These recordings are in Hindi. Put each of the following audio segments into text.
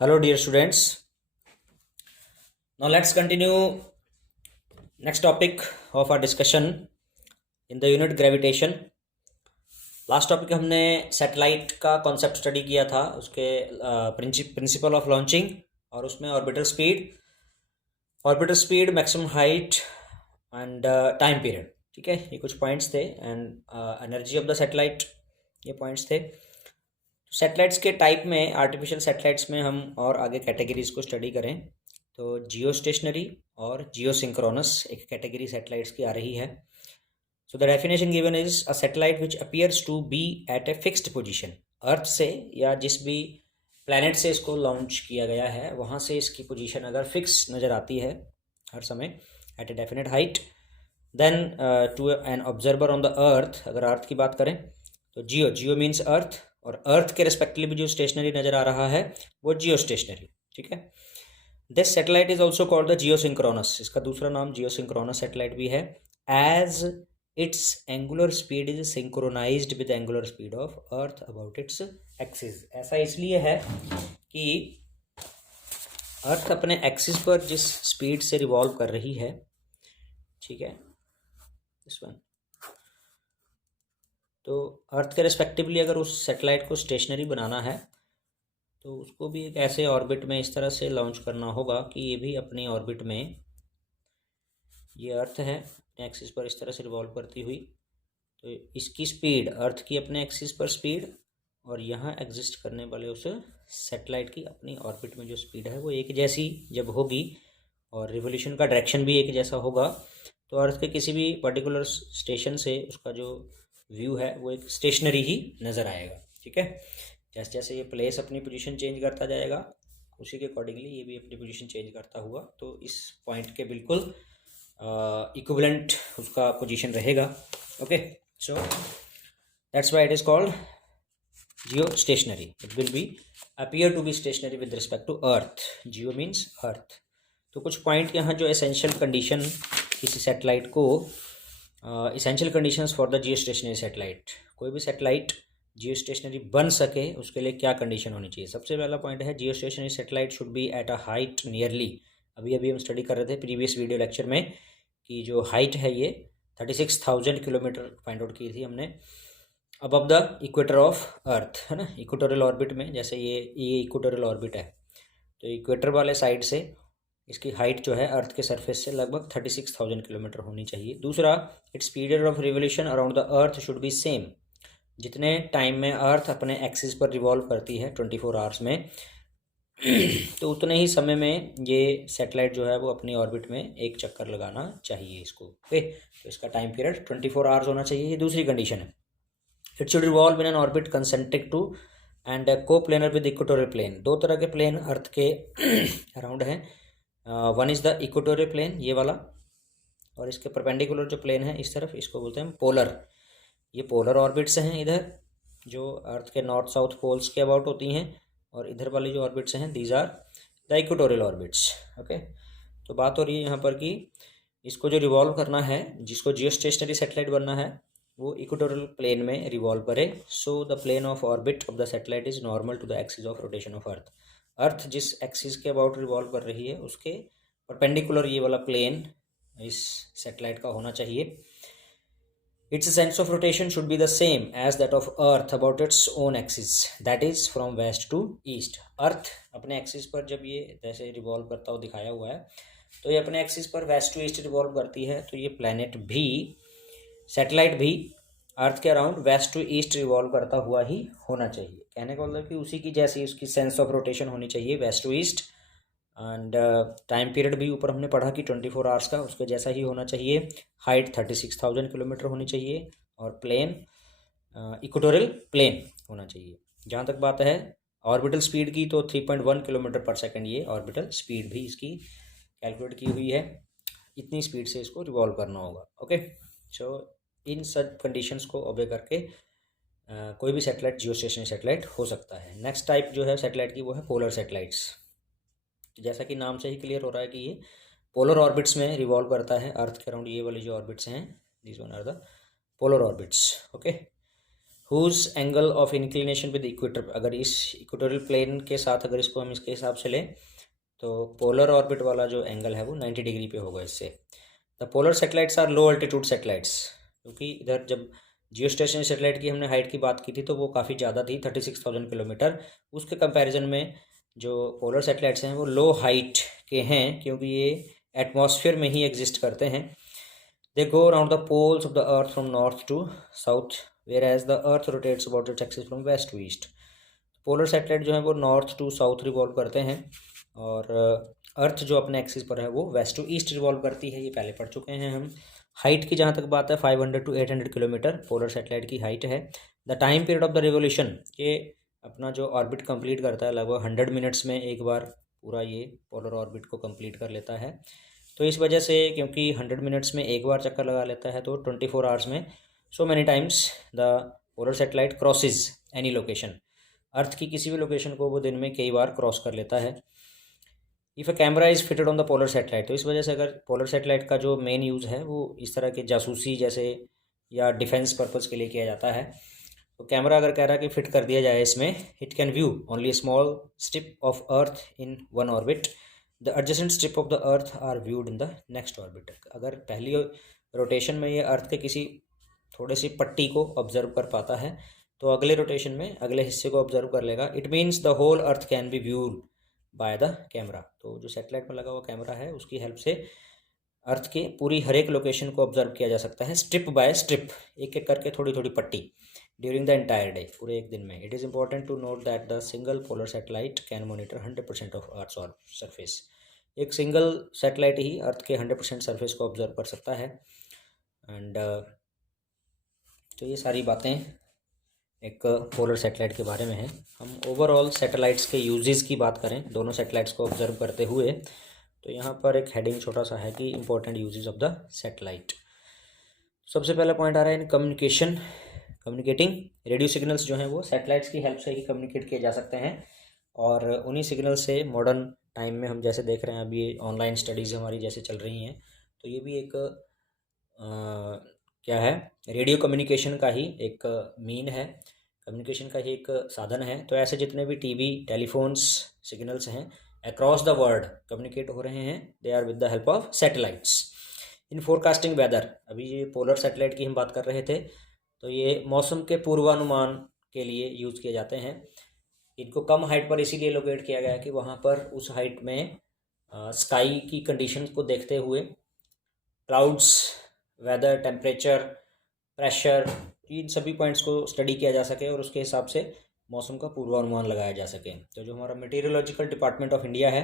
Hello, dear students. Now, let's continue next topic of our discussion in the unit gravitation. Last topic हमने सैटेलाइट का कॉन्सेप्ट स्टडी किया था, उसके प्रिंसिपल ऑफ लॉन्चिंग और उसमें orbital speed, maximum height and time period. ठीक है, ये कुछ पॉइंट्स थे and energy of the satellite, ये पॉइंट्स थे. सैटेलाइट्स के टाइप में, आर्टिफिशियल सैटेलाइट्स में हम और आगे कैटेगरीज को स्टडी करें तो जियो स्टेशनरी और जियो सिंक्रोनस एक कैटेगरी सैटेलाइट्स की आ रही है. So the definition given is a satellite which appears to be at a fixed position. Earth से या जिस भी प्लैनेट से इसको लॉन्च किया गया है वहाँ से इसकी पोजीशन अगर फिक्स नज़र आती है हर समय at a definite height, then to an observer on the earth, अगर अर्थ की बात करें तो जियो मीन्स अर्थ, और अर्थ के रेस्पेक्टिवली जो स्टेशनरी नज़र आ रहा है वो जियो स्टेशनरी. ठीक है, this satellite is also called the geosynchronous. इसका दूसरा नाम जियो सिंक्रोनस सैटेलाइट भी है. As its angular speed is synchronized with angular speed of earth about its axis. ऐसा इसलिए है कि अर्थ अपने एक्सिस पर जिस स्पीड से रिवॉल्व कर रही है, ठीक है, दिस वन, तो अर्थ के रेस्पेक्टिवली अगर उस सैटेलाइट को स्टेशनरी बनाना है तो उसको भी एक ऐसे ऑर्बिट में इस तरह से लॉन्च करना होगा कि ये भी अपनी ऑर्बिट में, ये अर्थ है अपने एक्सिस पर इस तरह से रिवॉल्व करती हुई, तो इसकी स्पीड, अर्थ की अपने एक्सिस पर स्पीड और यहाँ एग्जिस्ट करने वाले उस सैटेलाइट की अपनी ऑर्बिट में जो स्पीड है वो एक जैसी जब होगी और रिवोल्यूशन का डायरेक्शन भी एक जैसा होगा तो अर्थ के किसी भी पर्टिकुलर स्टेशन से उसका जो व्यू है वो एक स्टेशनरी ही नज़र आएगा. ठीक है, जैसे जैसे ये प्लेस अपनी पोजीशन चेंज करता जाएगा उसी के अकॉर्डिंगली ये भी अपनी पोजीशन चेंज करता हुआ तो इस पॉइंट के बिल्कुल इक्विवेलेंट उसका पोजीशन रहेगा. Okay, so that's why it is called geostationary. It will be appear to be stationary with respect to earth. Geo means earth. तो कुछ पॉइंट यहाँ जो एसेंशियल कंडीशन किसी सैटेलाइट को, essential conditions for the geostationary satellite, कोई भी सैटेलाइट जियो स्टेशनरी बन सके उसके लिए क्या कंडीशन होनी चाहिए. सबसे पहला पॉइंट है जियो stationery satellite should be at a height nearly, अभी हम स्टडी कर रहे थे प्रीवियस वीडियो लेक्चर में कि जो हाइट है ये 36,000 किलोमीटर फाइंड आउट की थी हमने, above the equator of earth, है ना, इक्वेटोरियल ऑर्बिट में. जैसे ये इक्वेटोरियल ऑर्बिट है तो इक्वेटर वाले साइड से इसकी हाइट जो है अर्थ के सरफेस से लगभग 36,000 किलोमीटर होनी चाहिए. दूसरा, it's period of revolution around the earth should be same. जितने टाइम में अर्थ अपने एक्सिस पर रिवॉल्व करती है 24 आवर्स में तो उतने ही समय में ये सैटेलाइट जो है वो अपनी ऑर्बिट में एक चक्कर लगाना चाहिए इसको. ओके, तो इसका टाइम पीरियड 24 आवर्स होना चाहिए. ये दूसरी कंडीशन है. It should revolve in an orbit concentric to and coplanar with equatorial plane. दो तरह के प्लेन अर्थ के अराउंड हैं. One is the equatorial plane, ये वाला, और इसके परपेंडिकुलर जो प्लेन है इस तरफ, इसको बोलते हैं पोलर. ये पोलर ऑर्बिट्स हैं इधर जो अर्थ के नॉर्थ साउथ पोल्स के अबाउट होती हैं, और इधर वाली जो ऑर्बिट्स हैं these are the equatorial orbits. Okay, तो बात हो रही है यहाँ पर कि इसको जो रिवॉल्व करना है, जिसको जियो स्टेशनरी सैटेलाइट बनना है, वो इक्वेटोरियल प्लेन में रिवॉल्व करे. So the plane of orbit of the satellite is normal to the axis of rotation of earth. Earth जिस एक्सिस के अबाउट रिवॉल्व कर रही है उसके परपेंडिकुलर ये वाला प्लेन इस सैटेलाइट का होना चाहिए. Its sense of rotation should be the same as that of Earth about its own axis, that is from west to east. Earth अपने एक्सिस पर जब ये जैसे रिवॉल्व करता हुआ दिखाया हुआ है तो ये अपने एक्सिस पर वेस्ट टू ईस्ट रिवॉल्व करती है, तो ये प्लैनेट भी, सैटेलाइट भी अर्थ के around west to east revolve करता हुआ ही होना चाहिए. कहने का मतलब कि उसी की जैसी उसकी सेंस ऑफ रोटेशन होनी चाहिए west to east. And time period भी ऊपर हमने पढ़ा कि 24 आवर्स का, उसके जैसा ही होना चाहिए. हाइट 36,000 किलोमीटर होनी चाहिए और प्लेन इक्वेटोरियल प्लेन होना चाहिए. जहाँ तक बात है ऑर्बिटल स्पीड की तो 3.1 किलोमीटर पर सेकंड ये ऑर्बिटल स्पीड भी इसकी कैलकुलेट की हुई है. इतनी स्पीड से इसको रिवॉल्व करना होगा. ओके, सो इन सब कंडीशंस को ओबे करके कोई भी सैटेलाइट जियो स्टेशनरी सैटेलाइट हो सकता है. नेक्स्ट टाइप जो है सैटेलाइट की वो है पोलर सैटेलाइट्स. जैसा कि नाम से ही क्लियर हो रहा है कि ये पोलर ऑर्बिट्स में रिवॉल्व करता है अर्थ के अराउंड. ये वाली जो ऑर्बिट्स हैं, this one are the polar orbits. Okay, whose angle of inclination with equator, अगर इस इक्वेटोरियल प्लेन के साथ अगर इसको हम इसके हिसाब से लें तो पोलर ऑर्बिट वाला जो एंगल है वो 90 डिग्री पे होगा इससे। The polar satellites are low altitude satellites, क्योंकि इधर जब जियो स्टेशनरी सैटेलाइट की हमने हाइट की बात की थी तो वो काफ़ी ज़्यादा थी 36,000 किलोमीटर। उसके कंपैरिजन में जो पोलर सैटेलाइट्स हैं वो लो हाइट के हैं, क्योंकि ये एटमॉस्फेयर में ही एग्जिस्ट करते हैं। They go around the poles of the earth from north to south, where as the earth rotates about its axis from west to east. Polar satellite जो है वो नॉर्थ टू साउथ रिवॉल्व करते हैं, और अर्थ जो अपने एक्सिस पर है वो वेस्ट टू ईस्ट रिवॉल्व करती है। ये पहले पढ़ चुके हैं हम। हाइट की जहाँ तक बात है 500 to 800 किलोमीटर पोलर सैटेलाइट की हाइट है। The time period of the revolution, ये अपना जो ऑर्बिट कंप्लीट करता है लगभग 100 मिनट्स में एक बार पूरा ये पोलर ऑर्बिट को कंप्लीट कर लेता है। तो इस वजह से क्योंकि 100 मिनट्स में एक बार चक्कर लगा लेता है तो 24 आवर्स में so many times the polar satellite crosses any location, earth की किसी भी लोकेशन को वो दिन में कई बार क्रॉस कर लेता है। If a camera is fitted on the polar satellite, तो इस वजह से अगर पोलर सैटेलाइट का जो मेन यूज़ है वो इस तरह के जासूसी जैसे या डिफेंस पर्पज़ के लिए किया जाता है, तो कैमरा अगर कह रहा है कि फिट कर दिया जाए इसमें, it can view only small strip of earth in one orbit, the adjacent strip of the earth are viewed in the next orbit. अगर पहली रोटेशन में ये अर्थ के किसी थोड़े सी पट्टी को ऑब्जर्व कर पाता है तो अगले रोटेशन में अगले हिस्से को ऑब्जर्व कर लेगा। It means the whole earth can be viewed by the camera. तो जो सैटेलाइट में लगा हुआ कैमरा है उसकी हेल्प से अर्थ के पूरी हर एक लोकेशन को ऑब्जर्व किया जा सकता है, स्ट्रिप बाय स्ट्रिप, एक एक करके थोड़ी थोड़ी पट्टी, ड्यूरिंग द एंटायर डे, पूरे एक दिन में। It is important to note that the single polar satellite can monitor 100% of earth surface. एक सिंगल सैटेलाइट ही अर्थ के 100% सरफेस को ऑब्जर्व कर सकता है। एंड तो ये सारी बातें एक पोलर सैटेलाइट के बारे में है। हम ओवरऑल सैटेलाइट्स के यूजेस की बात करें दोनों सैटेलाइट्स को ऑब्जर्व करते हुए, तो यहाँ पर एक हेडिंग छोटा सा है कि important uses of the satellite. सबसे पहला पॉइंट आ रहा है in communication, communicating. Radio signals जो हैं वो सैटेलाइट्स की हेल्प से ही कम्युनिकेट किए जा सकते हैं, और उन्हीं सिग्नल से मॉडर्न टाइम में हम जैसे देख रहे हैं अभी ऑनलाइन स्टडीज़ हमारी जैसे चल रही हैं, तो ये भी एक क्या है, रेडियो कम्युनिकेशन का ही एक मीन है, कम्युनिकेशन का ही एक साधन है। तो ऐसे जितने भी टीवी टेलीफोन्स सिग्नल्स हैं अक्रॉस द वर्ल्ड कम्युनिकेट हो रहे हैं, they are with the help of satellites. In forecasting weather, अभी ये पोलर सैटेलाइट की हम बात कर रहे थे, तो ये मौसम के पूर्वानुमान के लिए यूज़ किए जाते हैं। इनको कम हाइट पर इसीलिए लोकेट किया गया है कि वहाँ पर उस हाइट में स्काई की कंडीशंस को देखते हुए क्लाउड्स, वेदर, टेम्परेचर, प्रेशर, इन सभी पॉइंट्स को स्टडी किया जा सके और उसके हिसाब से मौसम का पूर्वानुमान लगाया जा सके। तो जो हमारा मेटीरियोलॉजिकल डिपार्टमेंट ऑफ इंडिया है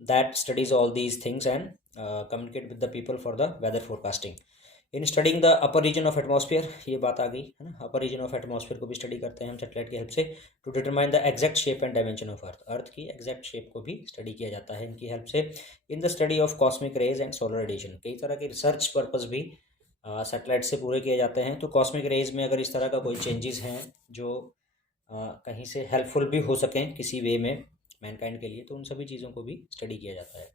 that studies all these things and communicate with the people for the weather forecasting. In studying the upper region of atmosphere, ये बात आ गई है ना, अपर रीजन ऑफ एटमॉस्फेयर को भी स्टडी करते हैं हम सैटेलाइट की हेल्प से, to determine the exact shape and dimension of earth, earth की एग्जैक्ट शेप को भी स्टडी किया जाता है इनकी हेल्प से। In the study of cosmic rays and solar radiation, कई तरह के रिसर्च पर्पज भी सैटेलाइट से पूरे किए जाते हैं। तो कॉस्मिक रेज में अगर इस तरह का कोई चेंजेस हैं जो कहीं से हेल्पफुल भी हो सकें किसी वे में मैनकाइंड के लिए, तो उन सभी चीज़ों को भी स्टडी किया जाता है।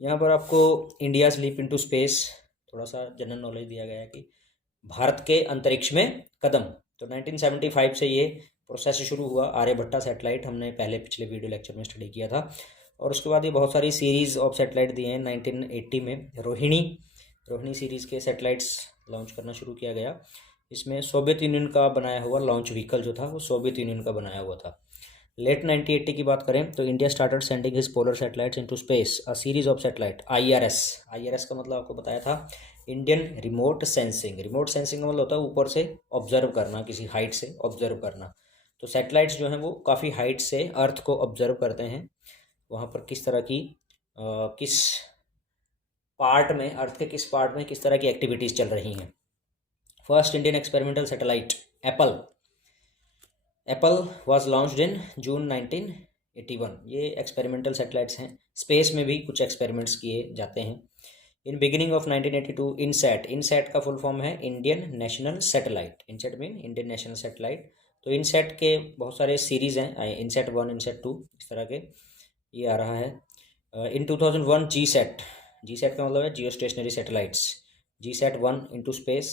यहाँ पर आपको इंडियाज लीप इनटू स्पेस थोड़ा सा जनरल नॉलेज दिया गया है कि भारत के अंतरिक्ष में कदम। तो 1975 से ये प्रोसेस शुरू हुआ, आर्यभट्टा सैटेलाइट हमने पहले पिछले वीडियो लेक्चर में स्टडी किया था, और उसके बाद ये बहुत सारी सीरीज़ ऑफ सैटेलाइट दिए हैं। 1980 में रोहिणी सीरीज़ के सैटेलाइट्स लॉन्च करना शुरू किया गया। इसमें सोवियत यूनियन का बनाया हुआ लॉन्च व्हीकल जो था वो सोवियत यूनियन का बनाया हुआ था। लेट 1980 की बात करें तो India started sending his polar satellites into space, a series of satellite, IRS का मतलब आपको बताया था Indian remote sensing. Remote sensing का मतलब होता है ऊपर से ऑब्जर्व करना, किसी हाइट से ऑब्जर्व करना। तो सैटेलाइट्स जो हैं वो काफ़ी हाइट से अर्थ को ऑब्जर्व करते हैं, वहाँ पर किस तरह की किस पार्ट में, अर्थ के किस पार्ट में किस तरह की एक्टिविटीज़ चल रही हैं। First Indian experimental satellite Apple was launched in June 1981। ये एक्सपेरिमेंटल सैटेलाइट्स हैं, स्पेस में भी कुछ एक्सपेरिमेंट्स किए जाते हैं। इन बिगिनिंग ऑफ 1982 इनसैट का फुल फॉर्म है Indian national satellite, INSAT mean Indian national satellite. तो इनसैट के बहुत सारे सीरीज़ हैं, इनसैट 1, इनसैट 2, इस तरह के ये आ रहा है। इन 2001 जीसैट का मतलब है जियो stationery satellites, GSAT 1 into space,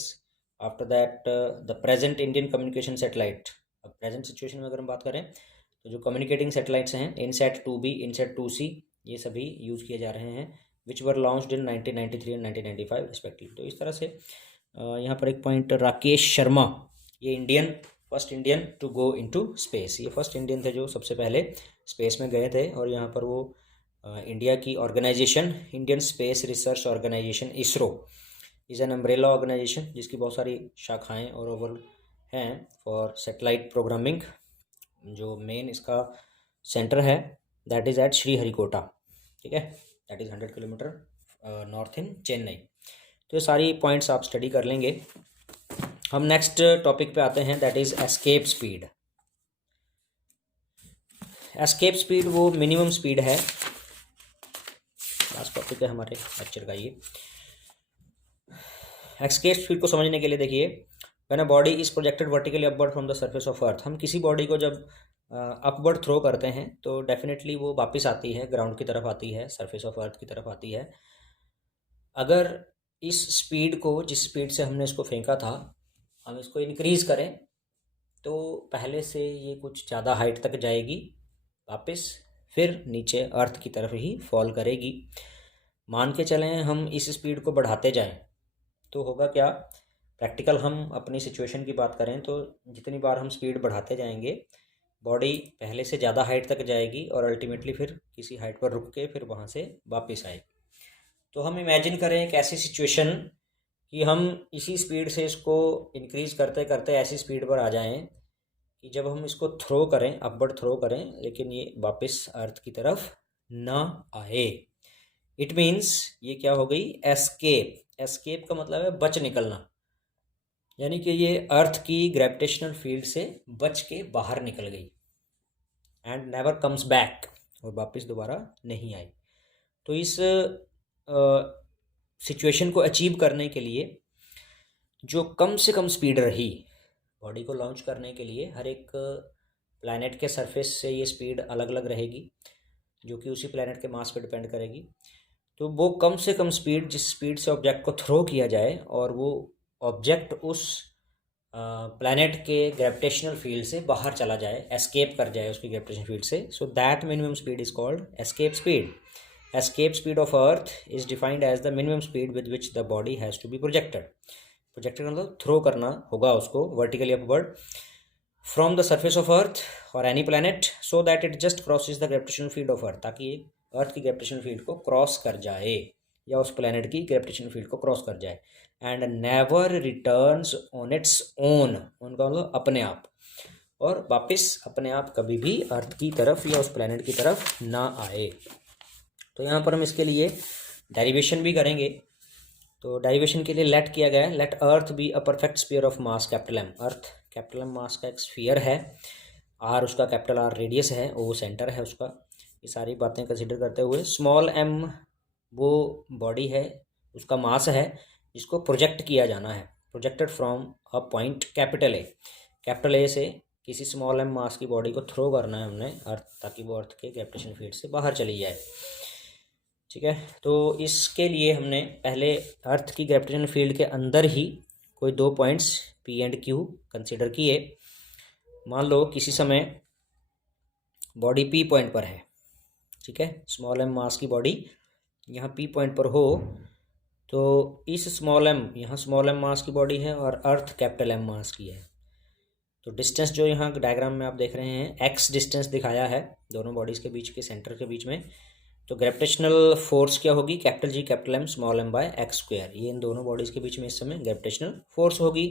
after that the present Indian communication satellite. अब प्रेजेंट सिचुएशन में अगर हम बात करें तो जो कम्युनिकेटिंग सैटेलाइट्स हैं, इनसैट 2B, इनसैट 2C, ये सभी यूज़ किए जा रहे हैं, विच वर लॉन्च्ड इन 1993 एंड 1995 रिस्पेक्टिवली। तो इस तरह से यहाँ पर एक पॉइंट, राकेश शर्मा, ये first Indian to go into space, ये फर्स्ट इंडियन थे जो सबसे पहले स्पेस में गए थे। और यहाँ पर वो इंडिया की organisation, Indian space research organisation, ISRO, is an umbrella organisation जिसकी बहुत सारी शाखाएं और ओवल हैं फॉर सैटेलाइट प्रोग्रामिंग। जो मेन इसका सेंटर है दैट इज़ एट श्रीहरिकोटा, ठीक है, that is 100 kilometre north in Chennai. तो ये सारी पॉइंट्स आप स्टडी कर लेंगे। हम नेक्स्ट टॉपिक पे आते हैं, that is escape speed. Escape speed वो मिनिमम स्पीड है, लास्ट टॉपिक है हमारे लेक्चर का ये। एस्केप स्पीड को समझने के लिए देखिए, when a body is projected vertically upward from the surface of earth, हम किसी बॉडी को जब अपवर्ड थ्रो करते हैं तो डेफिनेटली वो वापस आती है, ग्राउंड की तरफ आती है, सरफेस ऑफ अर्थ की तरफ आती है। अगर इस स्पीड को, जिस स्पीड से हमने इसको फेंका था, हम इसको इंक्रीज़ करें तो पहले से ये कुछ ज़्यादा हाइट तक जाएगी वापस, फिर नीचे अर्थ की तरफ ही फॉल करेगी। मान के चलें हम इस स्पीड को बढ़ाते जाएं तो होगा क्या, प्रैक्टिकल हम अपनी सिचुएशन की बात करें तो जितनी बार हम स्पीड बढ़ाते जाएंगे बॉडी पहले से ज़्यादा हाइट तक जाएगी और अल्टीमेटली फिर किसी हाइट पर रुक के फिर वहाँ से वापस आएगी। तो हम इमेजिन करें एक ऐसी सिचुएशन कि हम इसी स्पीड से इसको इंक्रीज़ करते करते ऐसी स्पीड पर आ जाएं कि जब हम इसको थ्रो करें, अपवर्ड थ्रो करें, लेकिन ये वापस अर्थ की तरफ ना आए। इट मीन्स ये क्या हो गई, एस्केप। एस्केप का मतलब है बच निकलना, यानी कि ये अर्थ की ग्रेविटेशनल फील्ड से बच के बाहर निकल गई एंड नेवर कम्स बैक, और वापस दोबारा नहीं आई। तो इस सिचुएशन को अचीव करने के लिए जो कम से कम स्पीड रही बॉडी को लॉन्च करने के लिए, हर एक प्लैनेट के सरफेस से ये स्पीड अलग अलग रहेगी जो कि उसी प्लैनेट के मास पे डिपेंड करेगी। तो वो कम से कम स्पीड, जिस स्पीड से ऑब्जेक्ट को थ्रो किया जाए और वो ऑब्जेक्ट उस प्लैनेट के ग्रेविटेशनल फील्ड से बाहर चला जाए, एस्केप कर जाए उसकी ग्रेविटेशनल फील्ड से, so that minimum speed is called escape speed. Escape speed of earth is defined as the minimum speed with which the body has to be projected. Projected मतलब थ्रो करना होगा उसको vertically upward from the surface of earth और any planet so that it just crosses the gravitational field of earth, ताकि अर्थ की ग्रेविटेशनल फील्ड को क्रॉस कर जाए या उस प्लैनेट की ग्रेविटेशनल फील्ड को क्रॉस कर जाए। And never returns on its own, उनका मतलब अपने आप, और वापस अपने आप कभी भी अर्थ की तरफ या उस प्लैनेट की तरफ ना आए। तो यहाँ पर हम इसके लिए डेरिवेशन भी करेंगे। तो डेरिवेशन के लिए लेट किया गया है, let earth be a perfect sphere of mass capital M. Earth capital M mass का एक स्फीयर है, आर उसका कैपिटल आर रेडियस है, ओ सेंटर है उसका। ये सारी बातें कंसिडर करते हुए स्मॉल एम वो बॉडी है, उसका मास है जिसको प्रोजेक्ट किया जाना है, projected from a point capital A. Capital A से किसी स्मॉल एम मास की बॉडी को थ्रो करना है हमने अर्थ, ताकि वो अर्थ के ग्रेविटेशनल फील्ड से बाहर चली जाए, ठीक है। तो इसके लिए हमने पहले अर्थ की ग्रेविटेशनल फील्ड के अंदर ही कोई 2 points P and Q consider किए। मान लो किसी समय बॉडी पी पॉइंट पर है, ठीक है, स्मॉल एम मास की बॉडी यहाँ पी पॉइंट पर हो, तो इस स्मॉल एम, यहाँ स्मॉल एम मास की बॉडी है और अर्थ कैपिटल एम मास की है। तो डिस्टेंस जो यहाँ डायग्राम में आप देख रहे हैं, एक्स डिस्टेंस दिखाया है दोनों बॉडीज़ के बीच के सेंटर के बीच में। तो ग्रेविटेशनल फोर्स क्या होगी, capital G capital M small m by x square, ये इन दोनों बॉडीज़ के बीच में इस समय ग्रेविटेशनल फोर्स होगी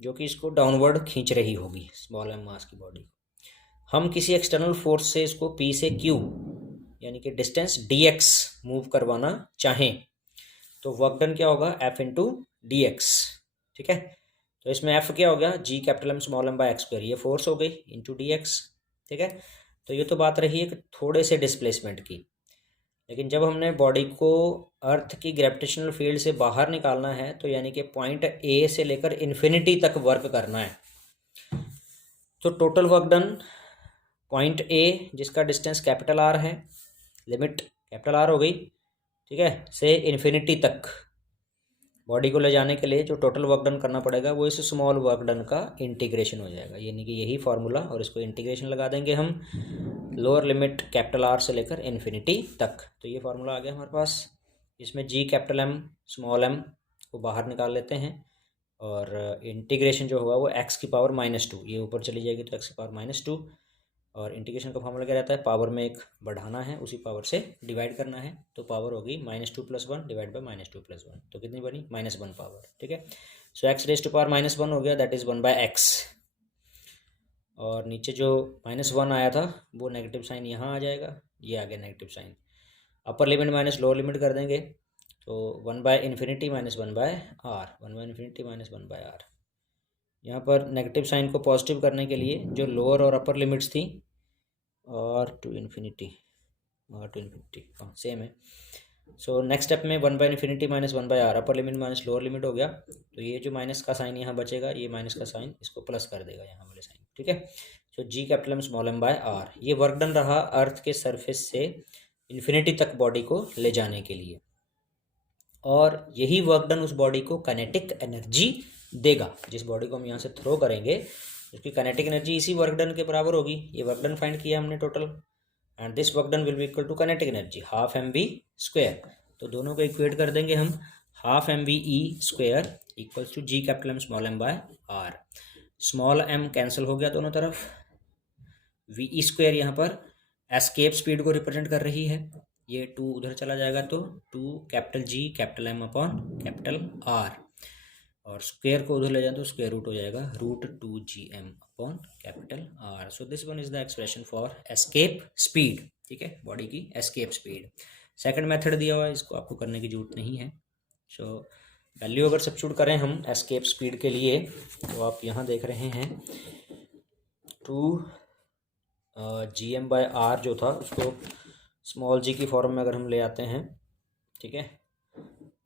जो कि इसको डाउनवर्ड खींच रही होगी स्मॉल एम मास की बॉडी। हम किसी एक्सटर्नल फोर्स से इसको पी से क्यू यानी कि डिस्टेंस डी एक्स मूव करवाना चाहें तो वर्क डन क्या होगा, एफ इंटू डी एक्स, ठीक है। तो इसमें एफ क्या हो गया, G capital M small m by x square, ये फोर्स हो गई इंटू डी एक्स, ठीक है। तो ये तो बात रही है थोड़े से डिस्प्लेसमेंट की, लेकिन जब हमने बॉडी को अर्थ की ग्रेविटेशनल फील्ड से बाहर निकालना है तो यानी कि पॉइंट ए से लेकर इन्फिनिटी तक वर्क करना है। तो total work done point A जिसका डिस्टेंस कैपिटल आर है, लिमिट कैपिटल आर हो गई, ठीक है, से इन्फिनिटी तक, बॉडी को ले जाने के लिए जो टोटल वर्क डन करना पड़ेगा वो इस स्मॉल वर्क डन का इंटीग्रेशन हो जाएगा, यानी कि यही फार्मूला, और इसको इंटीग्रेशन लगा देंगे हम लोअर लिमिट कैपिटल आर से लेकर इन्फिनिटी तक। तो ये फार्मूला आ गया हमारे पास। इसमें जी कैपिटल एम स्मॉल एम को बाहर निकाल लेते हैं, और इंटीग्रेशन जो होगा वो एक्स की पावर -2, ये ऊपर चली जाएगी तो एक्स की पावर -2, और इंटीग्रेशन का फार्मूला क्या रहता है, पावर में एक बढ़ाना है, उसी पावर से डिवाइड करना है, तो पावर होगी -2 + 1 डिवाइड बाई -2 + 1, तो कितनी बनी -1 पावर। ठीक है, सो एक्स रेज टू पावर -1 हो गया, दैट इज़ 1/x, और नीचे जो -1 आया था वो नेगेटिव साइन यहाँ आ जाएगा, ये आ गया negative sign. Upper limit minus lower limit कर देंगे, तो 1/∞ - 1/r, 1/∞ - 1/r। यहाँ पर नेगेटिव साइन को पॉजिटिव करने के लिए जो लोअर और अपर लिमिट्स थी, r to infinity सेम है। सो नेक्स्ट स्टेप में 1/∞ - 1/r, अपर लिमिट माइनस लोअर लिमिट हो गया, तो ये जो माइनस का साइन यहाँ बचेगा, ये माइनस का साइन इसको प्लस कर देगा यहाँ वाले साइन। ठीक है, so G capital M small m by r, ये वर्क डन रहा अर्थ के सरफेस से इन्फिनिटी तक बॉडी को ले जाने के लिए, और यही वर्क डन उस बॉडी को काइनेटिक एनर्जी देगा। जिस बॉडी को हम यहाँ से थ्रो करेंगे उसकी काइनेटिक एनर्जी इसी वर्क डन के बराबर होगी। ये वर्क डन फाइंड किया हमने टोटल, and this work done will be equal to kinetic energy ½ mv²। तो दोनों को इक्वेट कर देंगे हम, ½ mve² equals to G capital M small m by R. Small m cancel हो गया दोनों तरफ, ve² यहाँ पर एस्केप स्पीड को रिप्रेजेंट कर रही है, ये 2 उधर चला जाएगा तो 2 capital G capital M upon capital R, और स्क्वायर को उधर ले जाए तो स्क्वायर रूट हो जाएगा √2gm upon capital are. So this one is the expression for escape speed. ठीक है, बॉडी की एस्केप स्पीड। सेकंड मेथड दिया हुआ है, इसको आपको करने की जरूरत नहीं है। सो वैल्यू अगर सब्स्टिट्यूट करें हम एस्केप स्पीड के लिए, तो आप यहाँ देख रहे हैं 2gm/r जो था उसको स्मॉल जी की फॉर्म में अगर हम ले आते हैं, ठीक है,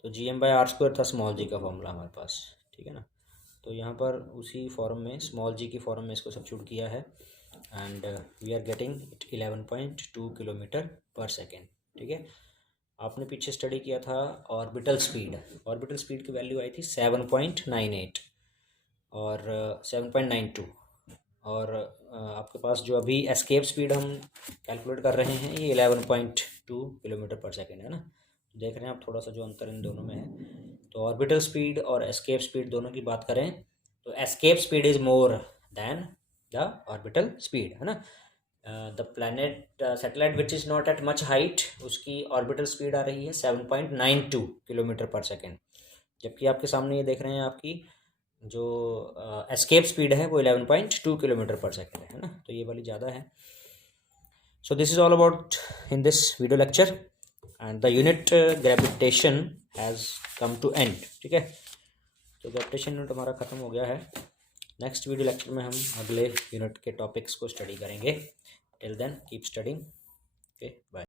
तो gm/r² था स्मॉल जी का फॉर्मूला हमारे पास। ठीक है ना, तो यहाँ पर उसी फॉर्म में स्मॉल जी की फॉर्म में इसको सब्स्टिट्यूट किया है, and we are getting 11.2 km/s। ठीक है, आपने पीछे स्टडी किया था ऑर्बिटल स्पीड, ऑर्बिटल स्पीड की वैल्यू आई थी 7.98 और 7.92, और आपके पास जो अभी एस्केप स्पीड हम कैलकुलेट कर रहे हैं ये 11.2 km/s है ना। देख रहे हैं आप थोड़ा सा जो अंतर इन दोनों में है। तो ऑर्बिटल स्पीड और एस्केप स्पीड दोनों की बात करें तो escape speed is more than the orbital speed, है ना। The planet satellite which is not at much height, उसकी ऑर्बिटल स्पीड आ रही है 7.92 km/s, जबकि आपके सामने ये देख रहे हैं आपकी जो एस्केप स्पीड है वो 11.2 km/s है ना, तो ये वाली ज़्यादा है। So this is all about in this video lecture, and the unit gravitation has come to end. ठीक है, तो ग्रेविटेशन यूनिट हमारा ख़त्म हो गया है। नेक्स्ट वीडियो लेक्चर में हम अगले यूनिट के टॉपिक्स को स्टडी करेंगे। Till then keep studying. Okay, bye.